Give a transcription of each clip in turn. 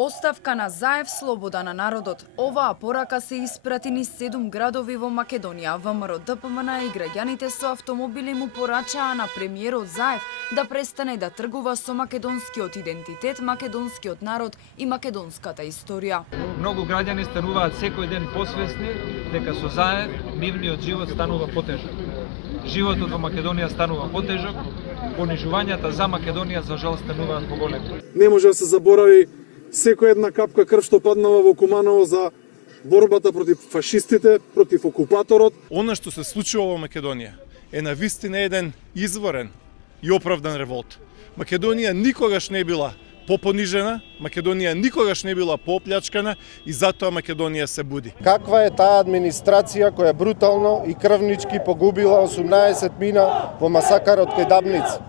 Оставка на Заев, слобода на народот. Оваа порака се испрати низ 7 градови во Македонија. ВМРО ДПМН и граѓаните со автомобили му порачаа на премиерот Заев да престане да тргува со македонскиот идентитет, македонскиот народ и македонската историја. Многу граѓани стануваат секој ден посвесни дека со Заев нивниот живот станува потежок. Животот во Македонија станува потежок, понижувањата за Македонија за жал стануваат поголеми. Не може да се заборави секоја една капка крв што паднава во Куманово за борбата против фашистите, против окупаторот. Она што се случува во Македонија е навистина еден изворен и оправдан револт. Македонија никогаш не била попонижена, Македонија никогаш не била поплячкана и затоа Македонија се буди. Каква е таа администрација која брутално и крвнички погубила 18 мина во масакарот кај Дабница?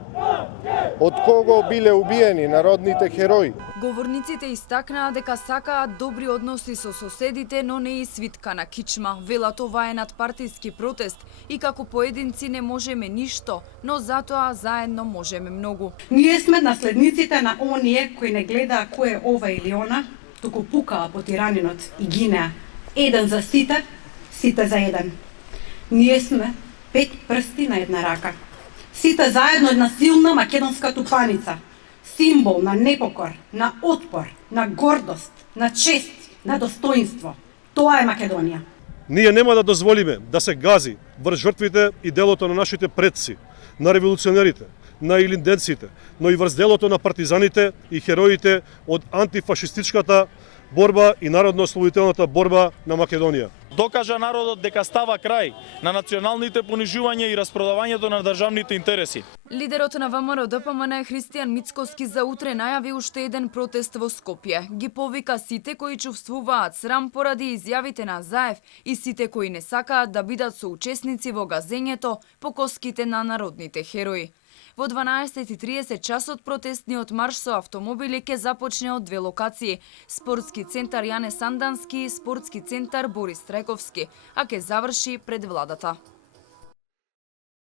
Од кого биле убиени народните херои? Говорниците истакнаа дека сакаат добри односи со соседите, но не и свитка на кичма. Велат ова е надпартиски протест и како поединци не можеме ништо, но затоа заедно можеме многу. Ние сме наследниците на оние кои не гледаа кој е ова или она, туку пукаа по тиранинот и гинеа. Еден за сите, сите за еден. Ние сме 5 прсти на една рака. Сите заедно една силна македонска тупаница, символ на непокор, на отпор, на гордост, на чест, на достоинство. Тоа е Македонија. Ние нема да дозволиме да се гази врз жртвите и делото на нашите предци, на револуционерите, на илинденците, но и врз делото на партизаните и хероите од антифашистичката борба и народно-ослободителната борба на Македонија. Докажа народот дека става крај на националните понижувања и распродавањето на државните интереси. Лидерот на ВМРО ДПМН Христијан Мицкоски за утре најави уште еден протест во Скопје. Ги повика сите кои чувствуваат срам поради изјавите на Заев и сите кои не сакаат да бидат соучесници во газењето по коските на народните херои. Во 12:30 часот протестниот марш со автомобили ќе започне од две локации: Спортски центар Јане Сандански и Спортски центар Борис Трајковски, а ќе заврши пред владата.